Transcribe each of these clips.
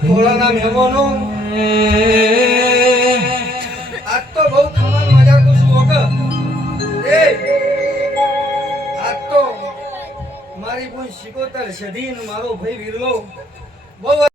ભોળાના મહેમાનો આજ તો બહુ ખમાન મજા કરું છું એ આજ તો મારી કોઈ શિકોતર સધીન મારો ભાઈ વીરલો બહુ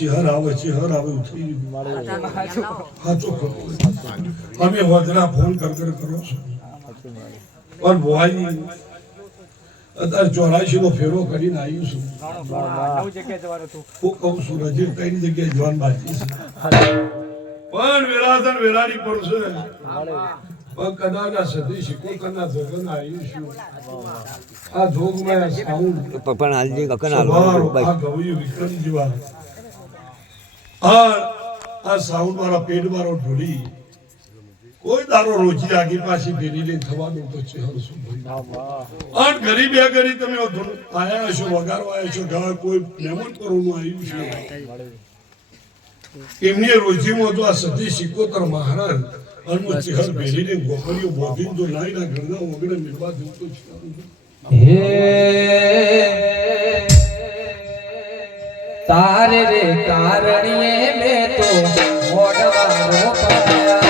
ચિહર આવે થઈ ગયું સાચું ખરું અમે વધના ફોન કર કરો છો પણ ભુવાજી અત્યારે 84 નો ફેરો કરીને આવ્યું છું હું કહું છું હજી કઈ જગ્યાએ જવાન બાકી છે પણ વેરાધન વેરાડી પડશે પણ કદાચ આ સતી શિકોતરના જગન આવ્યું છું આ જોગમાં સાઉન્ડ પણ હાલજી આ ગવયું વિક્રમ જીવા આ સાઉન્ડ મારા પેટ મારો ઢોલી કોઈ દારો રોજી આગી પાછી ફેરી લઈને થવાનું તો છે હરશું ભાઈ ગરીબ એ ગરી તમે આયા હશો વગાડવા આવ્યા છો ગાવા કોઈ મહેમાન કરવાનું આવ્યું છે એમની રોજીમાં તો આ સતી શિકોતર મહારાજ અનમો ચહેર ફેરી લઈને ગોપરીઓ બોધીને તો લાઈના ઘરના વગડે મેળવા દેતો છે હે તારે રે કારણીએ મેં તો મોઢવારો પાયા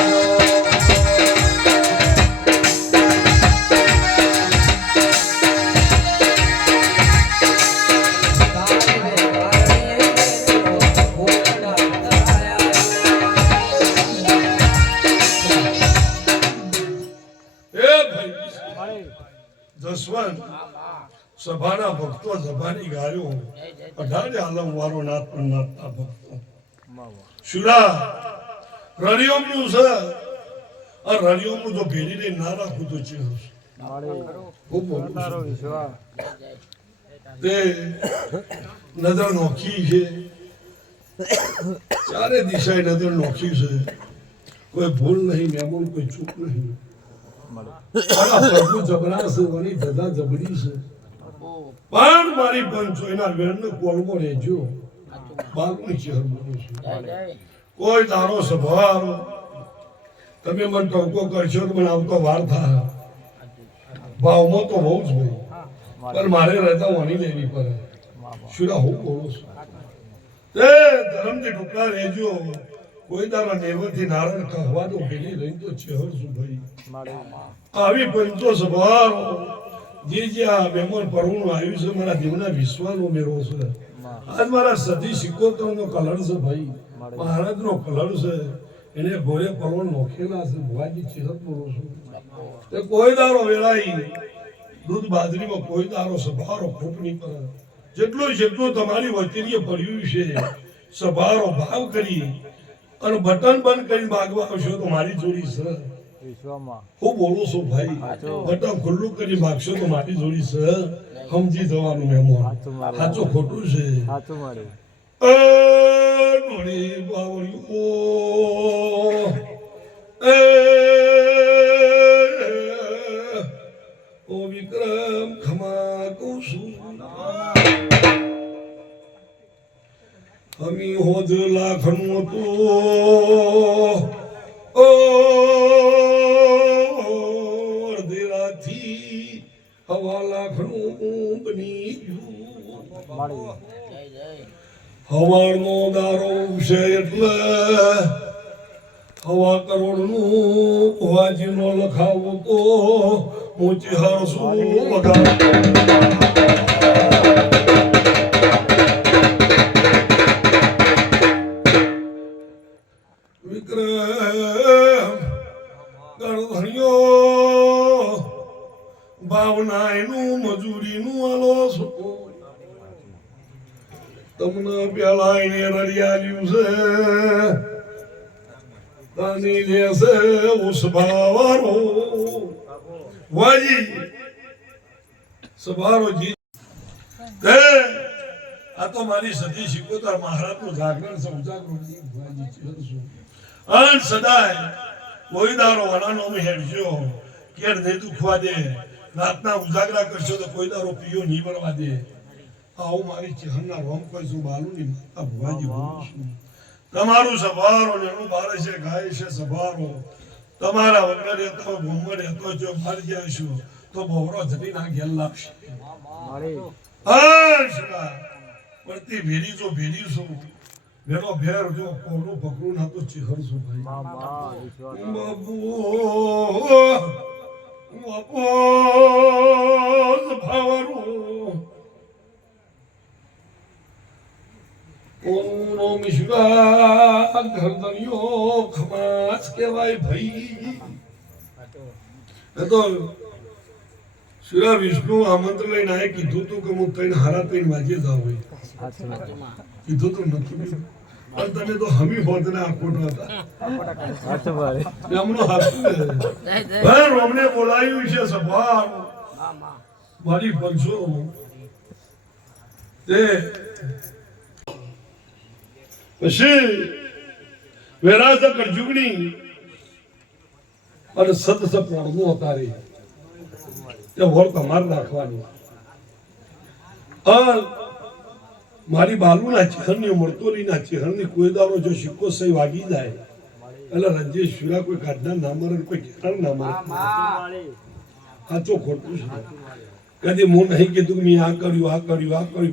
જસવંત સભાના ભક્તો સભાની ગાયો 18 આલમ વાળો નાથ પણ નાથના ભક્તો શુરા રણિયોમનું છે આ રણિયોમનું જો ભેડીને ના રાખું તો છે ખૂબ તે નજર નોખી છે ચારે દિશાએ નજર નોખી છે કોઈ ભૂલ નહીં મેમોન કોઈ ચૂક નહીં પ્રભુ જબરા છે વળી ધજા જબરી છે પણ મારી પંચો એના વેરને કોલમો રહેજો બાગની ચહેર બોલું છું કોઈ તારો સ્વભાવ તમે મને ટોકો કરશો તો મને આવતો વાર થાય ભાવમાં તો બહુ જ ભાઈ પણ મારે રજા વણી લેવી પડે શું હું બોલું છું તે ધર્મથી ટુકડા રહેજો કોઈ તારા નેવથી નારાયણ કહવા દો પેલી રહી તો ચહેર છું ભાઈ આવી પંચો સ્વભાવ જે આ મહેમાન પરવું આવ્યું છે મારા દેવના વિશ્વાનો મેળવો છે આજ મારા સતી શિકોતરનો કલર છે ભાઈ મહારાજનો કલર છે એને ઘોરે પરવણ નોખેલા છે ભુવાજી ચિરત બોલું છું તે કોઈ દારો વેળાઈ દૂધ બાજરીમાં કોઈ દારો સભારો ખોટ નહીં કરે જેટલું તમારી વચરીએ પડ્યું છે સભારો ભાવ કરી અને બટન બંધ કરી માગવા આવશો તો મારી જોડી છે હું બોલું છું ભાઈ બટન ખુલ્લું કરી માગશો તો મારી જોડી છે સમજી જવાનું મહેમાન સાચું ખોટું છે ડોળી બાવળીઓ ઓ વિક્રમ ખમા કહું છું હમી હોજ લાખનું તો અડધેરાથી હવા લાખનું બની ગયું હવારનો દારો છે એટલે હવા કરોડનું ભુવાજીનો લખાવો તો ઊંચી હરસું વગાડ વિક્રમ ગણધણિયો ભાવનાયનું મજૂરીનું આલો છો તમને પેલા એને રડિયાલ્યું છે તાની લેશે ઉસભાવારો વાજી સભારો જી તે આ તો મારી સતી શિકોતર મહારાજનું જાગરણ સમજાગરું વાજી ચીરશું અન સદાય કોઈ દારો વનાનો હેડજો કેર ને દુખવા દે રાતના ઉજાગરા કરશો તો કોઈ દારો પીયો નહીં બરવા દે આવું મારી ચહેરના રોમ કોઈ છું બાલું ની માતા ભુવાજી બોલું છું તમારું સભારો નેનું બારે છે ગાય છે સભારો તમારા વગર તો ઘુમડ તો જો બહાર ગયા છો તો બહોરો જડી ના ઘેર લાગશે પડતી ભેરી જો ભેરી છું વેરો ભેર જો કોનું પકડું ના તો ચિહર છું ભાઈ બાબુ ભાવારું કોનું એમનો મિશ્રા ઘરધણીઓ ખમાસ કહેવાય ભાઈ. એ તો શિરા વિષ્ણુ આમંત્રણ લઈને આયે કીધું તું કે હું તઈને હારા તઈને વાજે જાવ ભાઈ. કીધું તો નતું કીધું. પણ તમે તો હમી હોત ને આ ખોટા હતા. એમનો હાથું ને. ભાઈ રોમને બોલાયું છે સભા મારી પંચો તે પછી વેરાજ કરજુગણી અને સત સપનાનું અતારી તે હોર તમાર રાખવાની. મારી બાલુના ચહેરની મળતોરીના ચહેરની કોઈ દાડો જો સિક્કો સહી વાગી જાય એટલે રંજેશ શિરા કોઈ કાઢના ના મરે કોઈ કેટાણ ના મરે. સાચો ખોટું છે. કદી હું નહીં કીધું કે મેં આ કર્યું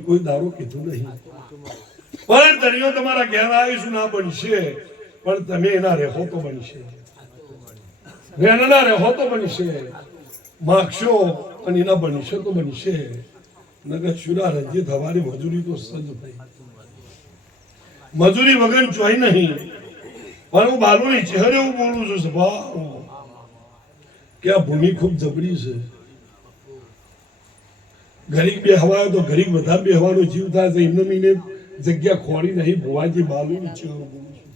કોઈ દારો કીધું નહીં. પણ ધણીઓ તમારા ઘેર આવીશું ના બનશે પણ તમે એના રહેવો તો બનશે. એના રહેવો તો બનશે. માગશો અને એના બનશે તો બનશે. નગર શુરા રંજી થવાની મજૂરી તો સજ થઈ. મજૂરી વગર જોઈ નહીં. પણ હું બાલુની ચહેરે હું બોલું છું સભા કે આ ભૂમિ ખૂબ જબરી છે. ગરીબ બે હવા તો ગરીબ બધા બે હવાનો જીવ થાય છે. એમને મીને જગ્યા ખોરી નહીં. ભુવાજી બાલુની ચહેરે બોલું છું.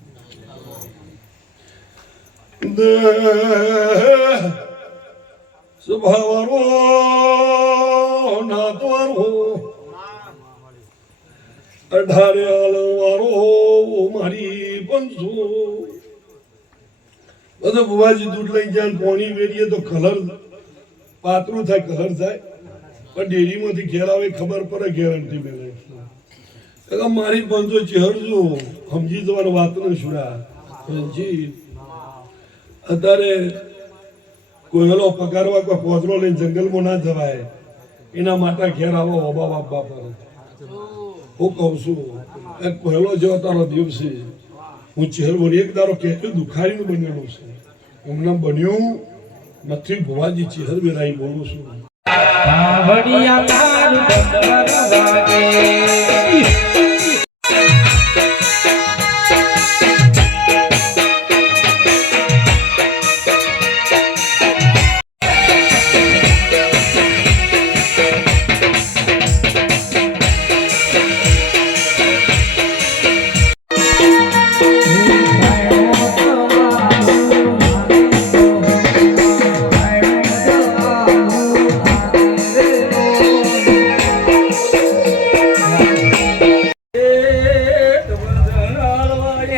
સ્વભાવરો નાતવારો અઢારે આલવારો મારી પંચો બધો બુવાજી દૂધ લઈ જાય પાણી વેરીએ તો કલર પાતળું થાય કલર થાય પણ ડેરીમાંથી ઘેર આવે ખબર પડે ગેરંટી મેળવે. મારી પંચો ચહેરજો સમજી જવાનું વાત ને શુરા રણજીત અત્યારે કોઈ વેલો પગારવા કોઈ પોતરો લઈને જંગલમાં ના જવાય. એના માટે ઘેર આવો ઓબા બાપા પર હું કહું છું એક પહેલો જેવો તારો દિવસે હું ચહેર બોલી એક તારો કેટલું દુખારીનું બનેલું છે. એમને બન્યું નથી. ભુવાજી ચહેર વેરાઈ બોલું છું.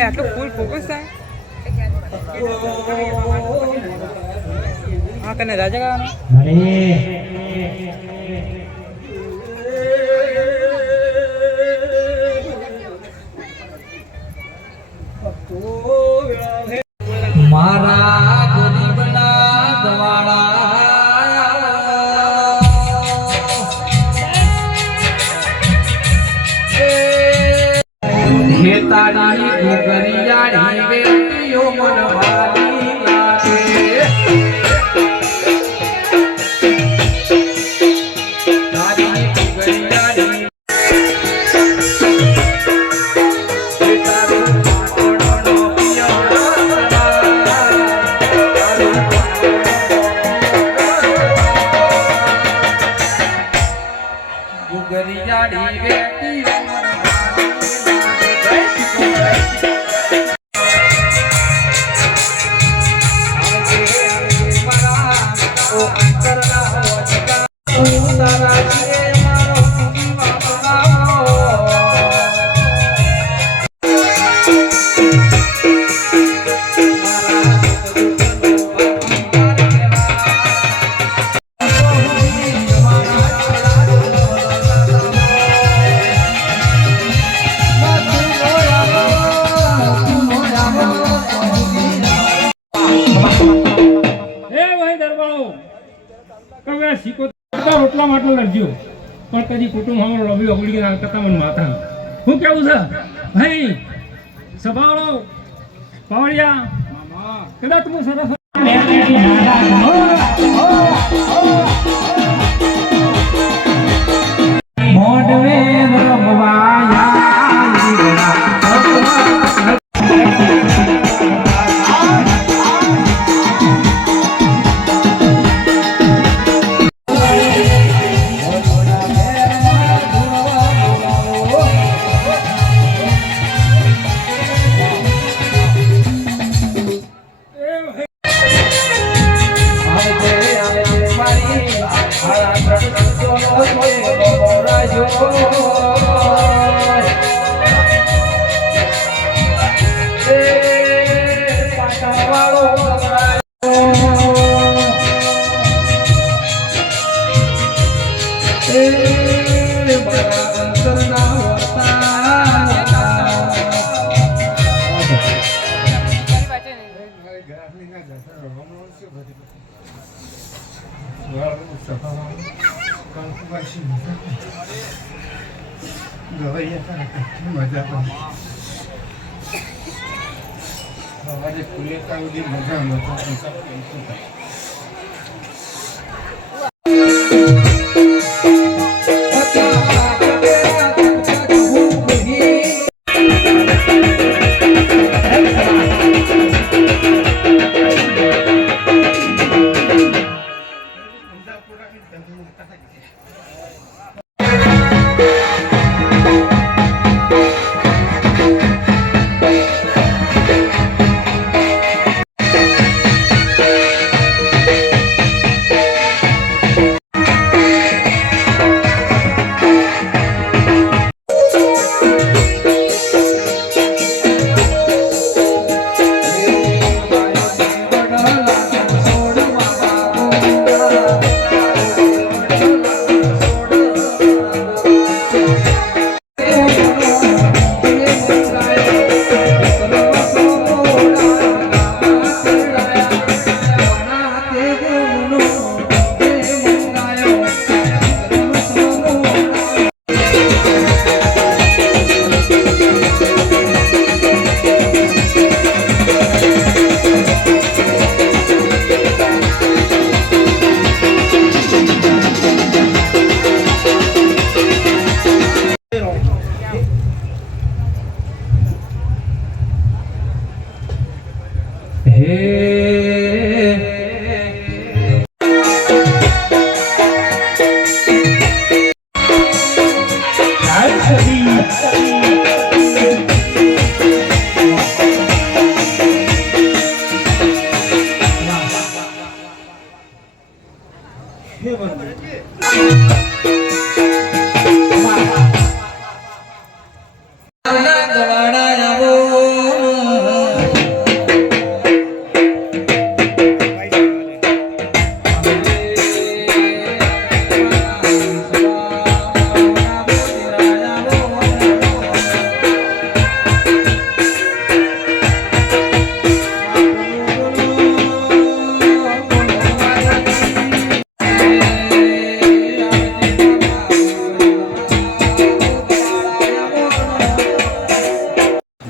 આટલું ફૂલ ફોકસ થાય હા કને રાજા ગાવાનું મારા ગરીબના દવાડા હે તારી ગોગરિયાળી વેટીઓ મનવારી લાગે તારી ગોગરિયાળી ગોગરિયાળી વેટીઓ રોટલા માટલો લખજો પણ કદી કુટુંબ અમારો રવિ ઓગળી ગયા કરતા મને માથા શું કેવું છે ભાઈ સભાવાળો પાવડિયા કદાચ હું સરસ મોઢવે રમવાયા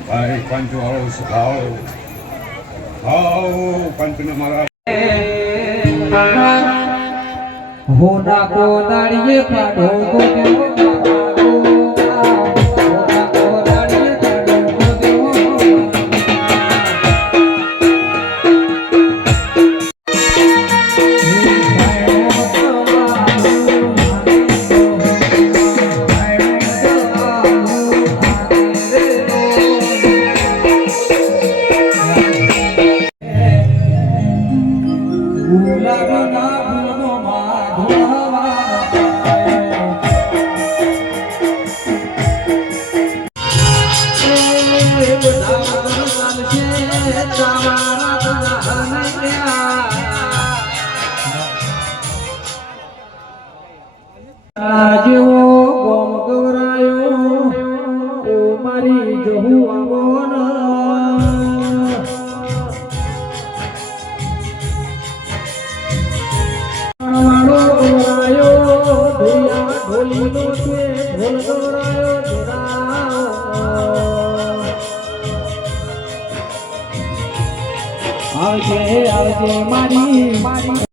ભાઈ પંચ વાળો સ્વભાવ પંચને મારા હોના કોદાળીએ કાઢો ગોદેવો હોના કોદાળીએ કાઢો ગોદેવો ગુલાબના ફૂલનો માધવા જેવો ગોમ ગવરાયો ઓ મારી જહુ આવોન વાળો ગવરાયો ઢોલિયા ઢોલીનો છે ઢોલ ગવરાયો જોડા આવજે આવજે મારી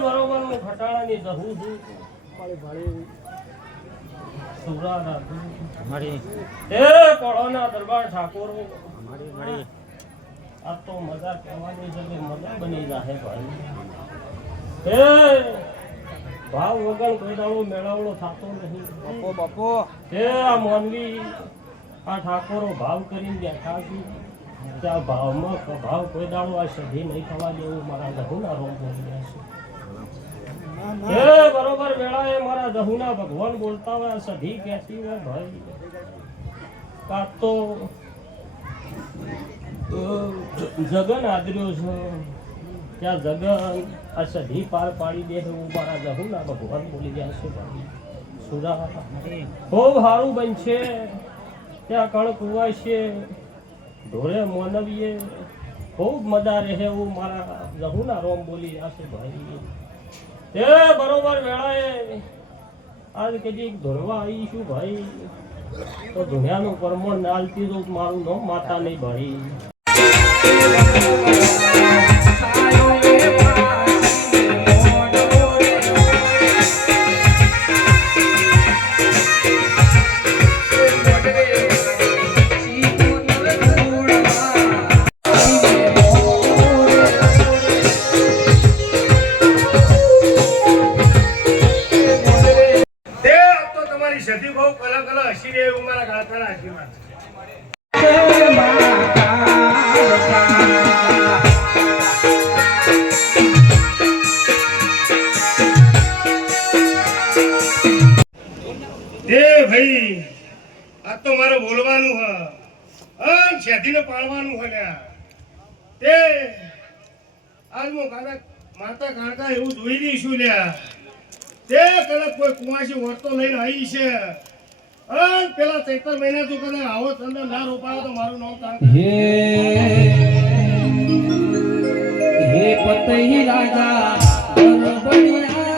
બરોબર હું ખટાણાની જહુ છું દરબાર ઠાકોર આ તો મજા કહેવાની છે કે મજા બની જાય ભાઈ ભાવ વગર કોઈ દાડો મેળાવડો થતો નહીં બાપો આ મોનવી આ ઠાકોરો ભાવ કરીને બેઠા છે ત્યાં ભાવમાં ભાવ કોઈ દાડો આ સધી નહીં થવા દેવું મારા જહુના રોમ બોલી રહ્યા છે બરોબર વેળાએ મારા જહુના ભગવાન બોલતા હોય આ સધી કહેતી હોય ભાઈ કાં તો જગન આદર્યો છે ત્યાં જગન આ સધી પાર પાડી દે એવું મારા જહુના ભગવાન બોલી રહ્યા છે ભાઈ સુરા ખૂબ સારું બનશે ત્યાં કણ કુવાશે ઢોરે મોનવીએ ખૂબ મજા રહે એવું મારા જહુના રોમ બોલી રહ્યા છે ભાઈ તે બરોબર વેળાએ આજ કદી ધોળવા આવીશું ભાઈ તો ધોળિયાનું પરમણ નાલતી તો મારું નામ માતા નહીં ભાઈ સધી બહુ કલા કલા હસી રહે એવું મારા ગાતાના આશીર્વાદ છે ભાઈ આ તો મારે બોલવાનું હ શેઠીને પાડવાનું હ તે આજ હું માતા કાકા એવું જોઈ દઈશું લ્યા તે કદાચ કોઈ કુવાસી વર્તો લઈને આવી છે અને પેલા 73 મહિના તું કદાચ આવો ઠંડો ના રોપાયો તો મારું નામ હે પતઈ રાજા બણિયા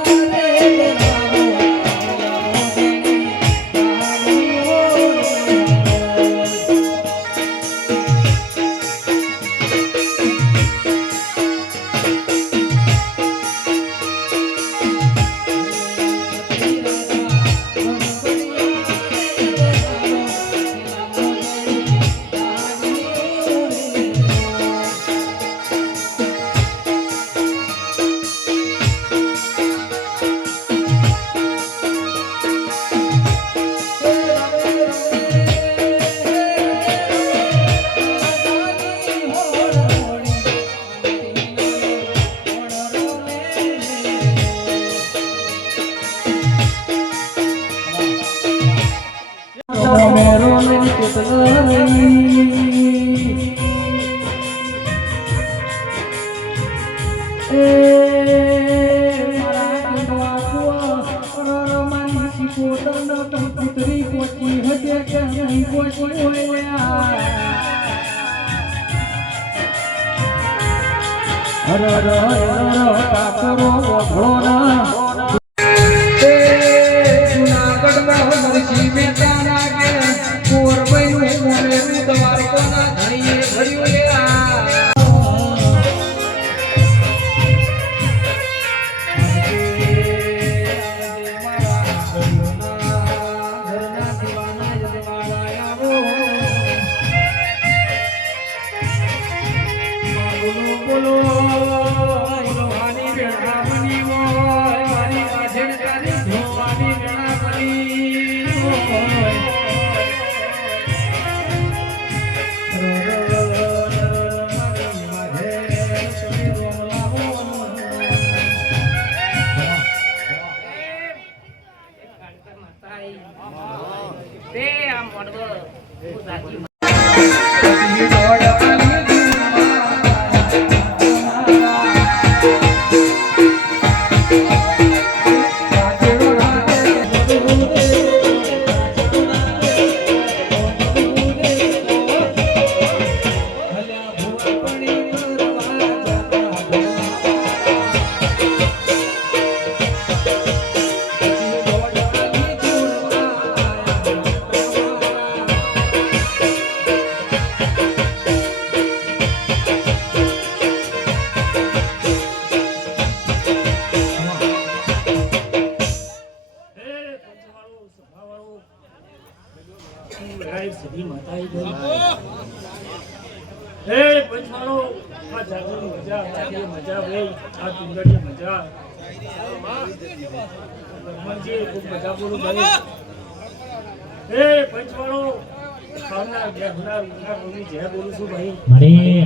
ભાવના બેહુના રૂના રોમી જે બોલું છું ભાઈ મળી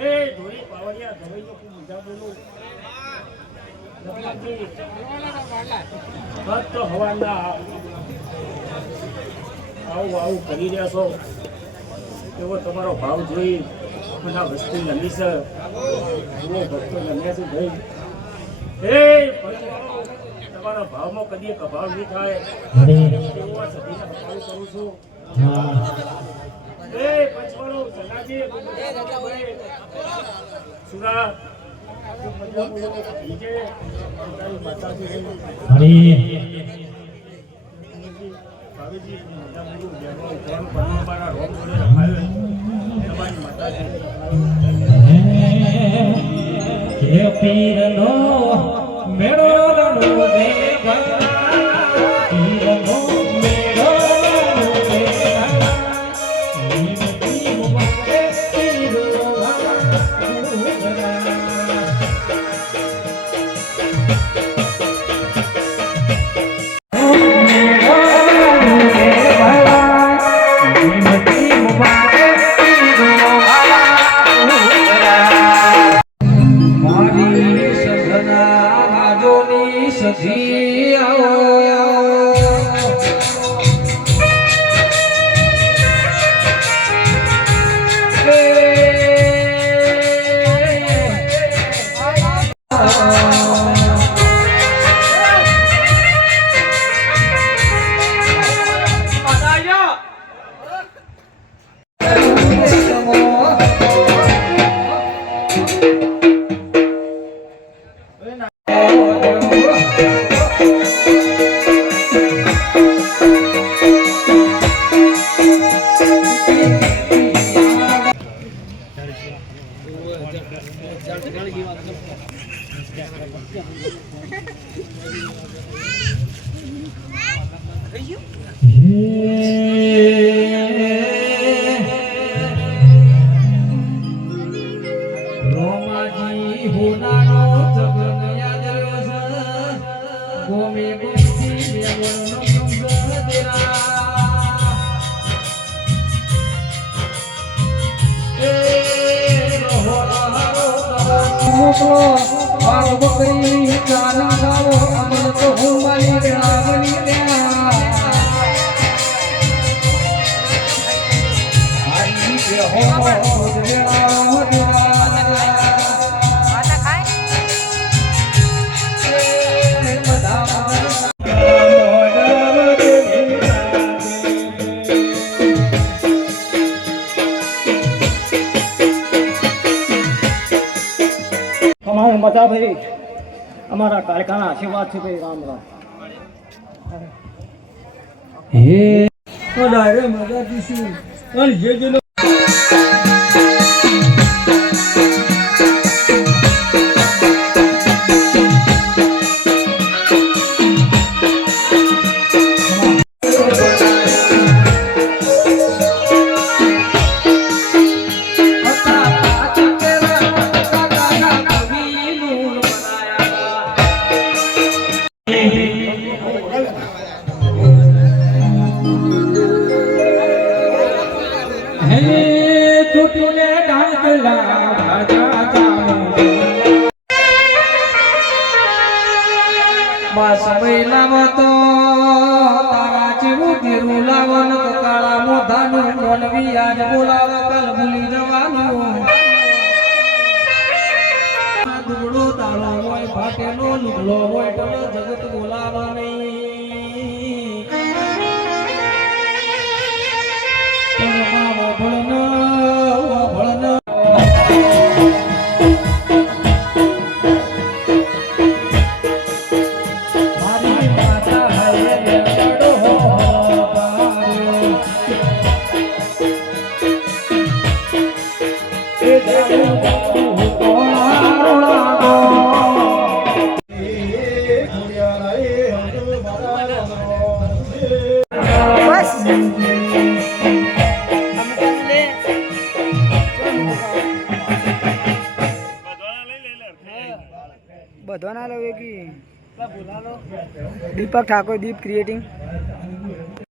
એ ધોરી પાવડિયા ધોઈ તો ખૂબ મજા બોલું બસ તો હવાના આવું કરી રહ્યા છો એવો તમારો ભાવ જોઈ બધા વસ્તુ લંબી છે એવો ભક્તો લમ્યા છે ભાઈ એ તમારા ભાવમાં કદી કભાવ નહીં થાય એવો આ સભીને હપાવી કરું છું એ પંચવાળો સનાજી સુરા મળી હે પીરનો મેળો રણો દેવા પીરનો મેળો રણો દેવા જીવતી મુકે પીરનો સજી રોમાજી હોનાનો જગન યાદ રહ્યો ગોમે ગોમતી મેવણનો ગંગદરા એ રહો મોકલો બાગ બકરી ગાના ગાવો અમર તો હું મારી રાવણી રહ્યા આજી કે હો અમારા મજા ભાઈ અમારા કારખાના આશીર્વાદ છે ભાઈ રામ રામ અરે મજા દીશું પણ જે છૂટીને ડાંગલા સમય લાવો તો તારા જેવું ધીરું લાવન કાળા મોઢાનું મોનવી આજ બોલાવો કાલ ભૂલી જવાનું દુબળો તાળો હોય ફાટેલો લુગડો હોય તો જગત બોલાવા નહીં પણ માવો ભળનો ભળનો બધો ના લો દીપક ઠાકોર દીપ ક્રિએટિંગ